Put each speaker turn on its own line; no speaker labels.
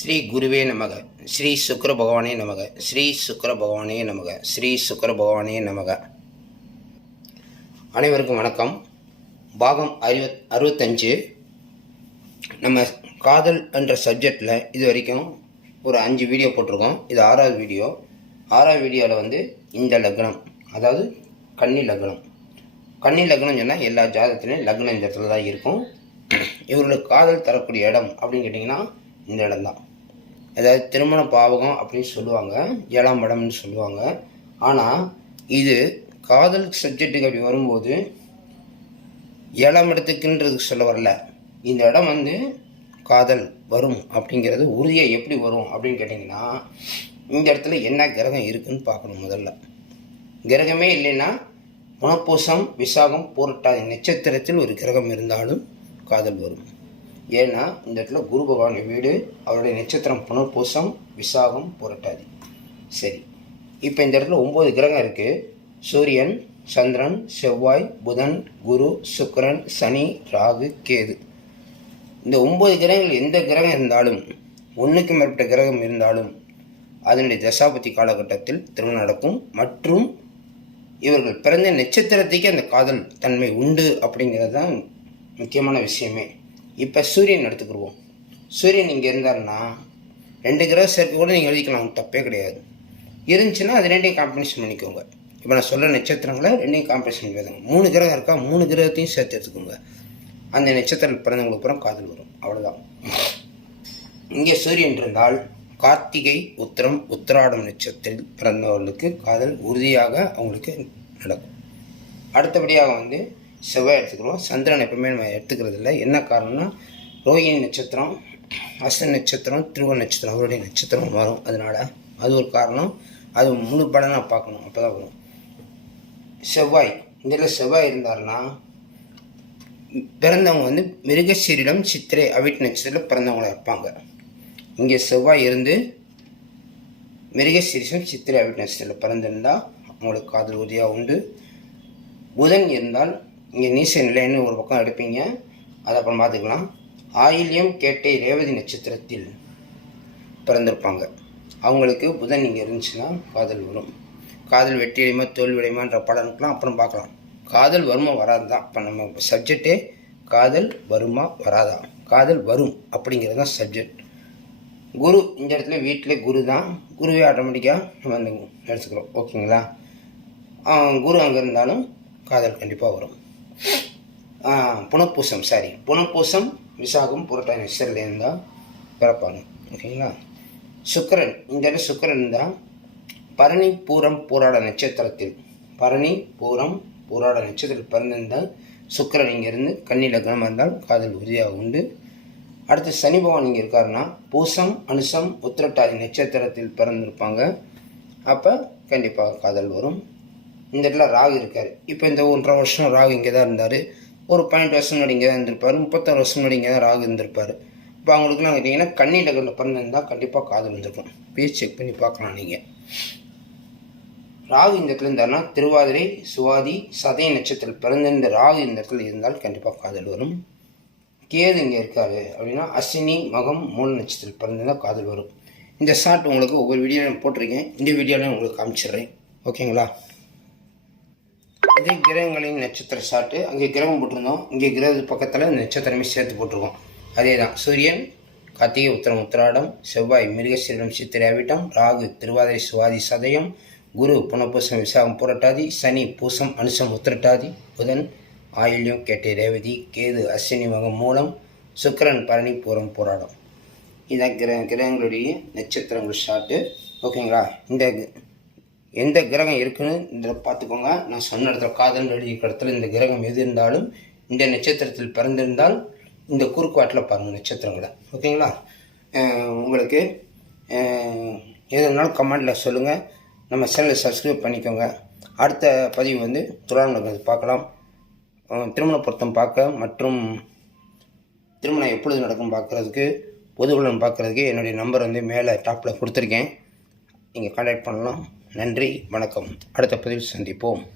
ஸ்ரீ குருவே நமக. ஸ்ரீ சுக்கர பகவானே நமக. ஸ்ரீ சுக்கர பகவானே நமக. ஸ்ரீ சுக்கர பகவானே நமக. அனைவருக்கும் வணக்கம். பாகம் அறுபத் அறுபத்தஞ்சு நம்ம காதல் என்ற சப்ஜெக்டில் இது வரைக்கும் ஒரு அஞ்சு வீடியோ போட்டிருக்கோம். இது ஆறாவது வீடியோ ஆறாவது வீடியோவில் வந்து இந்த லக்னம் அதாவது கன்னி லக்னம். கன்னி லக்னம் சொன்னால் எல்லா ஜாதகத்துலேயும் லக்னம் இந்த இடத்துல தான் இருக்கும். இவர்களுக்கு காதல் தரக்கூடிய இடம் அப்படின்னு கேட்டிங்கன்னா இந்த இடம் தான் அதாவது திருமண பாவகம் அப்படின்னு சொல்லுவாங்க ஏழாம் இடம்னு சொல்லுவாங்க. ஆனால் இது காதல் சப்ஜெக்ட்டுக்கு அப்படி வரும்போது ஏழாம் இடத்துக்குன்றதுக்கு சொல்ல வரல. இந்த இடம் வந்து காதல் வரும் அப்படிங்கிறது உறுதியாக எப்படி வரும் அப்படின்னு கேட்டிங்கன்னா இந்த இடத்துல என்ன கிரகம் இருக்குதுன்னு பார்க்கணும் முதல்ல. கிரகமே இல்லைன்னா புனப்பூசம் விசாகம் பூரட்டாதி நட்சத்திரத்தில் ஒரு கிரகம் இருந்தாலும் காதல் வரும். ஏன்னா இந்த இடத்துல குரு பகவானுடைய வீடு அவருடைய நட்சத்திரம் புனர்பூசம் விசாகம் புரட்டாதி. சரி. இப்போ இந்த இடத்துல ஒம்பது கிரகம் இருக்குது சூரியன் சந்திரன் செவ்வாய் புதன் குரு சுக்கரன் சனி ராகு கேது. இந்த ஒம்பது கிரகங்கள் எந்த கிரகம் இருந்தாலும் ஒன்றுக்கு மேற்பட்ட கிரகம் இருந்தாலும் அதனுடைய தசாபதி காலகட்டத்தில் திருமணம் நடக்கும். மற்றும் இவர்கள் பிறந்த நட்சத்திரத்துக்கு அந்த காதல் தன்மை உண்டு அப்படிங்கிறது தான் முக்கியமான விஷயமே. இப்போ சூரியன் எடுத்துக்கிடுவோம். சூரியன் இங்கே இருந்தாருன்னா ரெண்டு கிரக சேர்க்கை கூட நீங்கள் எழுதிக்கலாம் தப்பே கிடையாது. இருந்துச்சுன்னா அது ரெண்டையும் காம்பினேஷன் பண்ணிக்கோங்க. இப்போ நான் சொல்கிற நட்சத்திரங்களை ரெண்டையும் காம்பினேஷன் பண்ணிக்கோங்க. மூணு கிரகம் இருக்கா மூணு கிரகத்தையும் சேர்த்து எடுத்துக்கோங்க. அந்த நட்சத்திரம் பிறந்தவங்களுக்கு அப்புறம் காதல் வரும். அவ்வளோதான் இங்கே சூரியன் இருந்தால் கார்த்திகை உத்திரம் உத்திராடம் நட்சத்திரத்தில் பிறந்தவர்களுக்கு காதல் உறுதியாக அவங்களுக்கு நடக்கும். அடுத்தபடியாக வந்து செவ்வாய் எடுத்துக்கிறோம் சந்திரன் எப்பவுமே நம்ம எடுத்துக்கிறது இல்லை. என்ன காரணம்னா ரோஹிணி நட்சத்திரம் அஸ்த நட்சத்திரம் திருவ நட்சத்திரம் அவருடைய நட்சத்திரம் வரும். அதனால அது ஒரு காரணம். அது முழு பலனாக பார்க்கணும். அப்போ தான் வரும். செவ்வாய். இதில் செவ்வாய் இருந்தார்னா பிறந்தவங்க வந்து மிருகசீரிடம் சித்திரை அவிட் நட்சத்திரத்தில் பிறந்தவங்களாக இருப்பாங்க. இங்கே செவ்வாய் இருந்து மிருகசீரிசம் சித்திரை அவிட் நட்சத்திரத்தில் பிறந்திருந்தால் அவங்களுக்கு காதல் உறுதியாக உண்டு. புதன் இருந்தால் இங்கே நீச நிலைன்னு ஒரு பக்கம் எடுப்பீங்க. அதை அப்புறம் பார்த்துக்கலாம். ஆயில்யம் கேட்டை ரேவதி நட்சத்திரத்தில் பிறந்திருப்பாங்க. அவங்களுக்கு புதன் இங்கே இருந்துச்சுன்னா காதல் வரும். காதல் வெற்றியடைமா தோல்வியடைமான்ற பலனுக்கெலாம் அப்புறம் பார்க்கலாம். காதல் வருமா வராது? தான் இப்போ நம்ம சப்ஜெக்டே காதல் வருமா வராதா? காதல் வரும் அப்படிங்கிறது தான் சப்ஜெக்ட் குரு இந்த இடத்துல வீட்டில் குரு தான். குருவே ஆட்டோமேட்டிக்காக நம்ம அந்த எடுத்துக்கிறோம். ஓகேங்களா? குரு அங்கே இருந்தாலும் காதல் கண்டிப்பாக வரும். புனப்பூசம் சாரி புனப்பூசம் விசாகம் புரட்டாதி நட்சத்திரத்துலேருந்து தான் பிறப்பாங்க. ஓகேங்களா? சுக்கரன் இந்த சுக்கரன் இருந்தால் பரணி பூரம் போராட நட்சத்திரத்தில். பரணி பூரம் போராட நட்சத்திரத்தில் பிறந்திருந்தால் சுக்கரன் இங்கேருந்து கன்னி லக்னம் இருந்தால் காதல் உறுதியாக உண்டு. அடுத்து சனி பகவான் இங்கே இருக்காருன்னா பூசம் அனுசம் உத்திரட்டாதி நட்சத்திரத்தில் பிறந்திருப்பாங்க. அப்போ கண்டிப்பாக காதல் வரும். இந்த இடத்துல ராகு இருக்கார். இப்போ இந்த ஒன்றரை வருஷம் ராகு இங்கே தான் இருந்தார். ஒரு பன்னெண்டு வருஷம் முன்னாடி இங்கே தான் இருந்திருப்பார் முப்பத்தாறு வருஷம் முன்னாடி இங்கே தான் ராகு இருந்திருப்பார். இப்போ அவங்களுக்குலாம் கேட்டிங்கன்னா கண்ணி லக்னில் பிறந்திருந்தால் கண்டிப்பாக காதல் வந்திருக்கும் பேஸ் செக் பண்ணி பார்க்கலாம் நீங்கள் ராகு இந்த இடத்துல இருந்தாருன்னா திருவாதிரை சுவாதி சதய நட்சத்திரத்தில் பிறந்திருந்த ராகு இந்த இடத்துல இருந்தால் கண்டிப்பாக காதல் வரும். கேது இங்கே இருக்காரு அப்படின்னா அஸ்வினி மகம் மூல நட்சத்திரத்தில் பிறந்திருந்தால் காதல் வரும். இந்த ஷார்ட் உங்களுக்கு ஒவ்வொரு வீடியோலையும் போட்டிருக்கேன். இந்த வீடியோவிலையும் உங்களுக்கு காமிச்சிடுறேன். ஓகேங்களா இது கிரகங்களின் நட்சத்திர சாட்டு. அங்கே கிரகம் போட்டிருந்தோம். இங்கே கிரக பக்கத்தில் நட்சத்திரமே சேர்த்து போட்டிருக்கோம். அதே தான் சூரியன் கார்த்திகை உத்தரம் உத்திராடம் செவ்வாய் மிருகசீரம் சித்திராவிட்டம் ராகு திருவாதிரை சுவாதி சதயம் குரு புனப்பூசம் விசாகம் புரட்டாதி சனி பூசம் அனுசம் உத்திரட்டாதி புதன் ஆயில்யம் கேட்டை ரேவதி கேது அஸ்வினி மகம் மூலம் சுக்கரன் பரணி பூரம் போராடம். இதான் கிர கிரகங்களுடைய நட்சத்திரங்கள் ஷாட்டு ஓகேங்களா? இந்த எந்த கிரகம் இருக்குன்னு பார்த்துக்கோங்க. நான் சொன்ன இடத்துல காதல் எழுதிய இடத்துல இந்த கிரகம் எது இருந்தாலும் இந்த நட்சத்திரத்தில் பிறந்திருந்தால் இந்த குறுக்குவாட்டில் பாருங்கள் நட்சத்திரங்களை. ஓகேங்களா? உங்களுக்கு எதுனாலும் கமெண்டில் சொல்லுங்கள் நம்ம சேனலை சப்ஸ்கிரைப் பண்ணிக்கோங்க. அடுத்த பதிவு வந்து துலாம் நகர் பார்க்கலாம். திருமண பொருத்தம் பார்க்க மற்றும் திருமணம் எப்பொழுது நடக்கும் பார்க்குறதுக்கு பொதுவுடன் பார்க்குறதுக்கு என்னுடைய நம்பர் வந்து மேலே டாப்பில் கொடுத்துருக்கேன். நீங்கள் கான்டாக்ட் பண்ணலாம். நன்றி வணக்கம். அடுத்த பதிவில் சந்திப்போம்.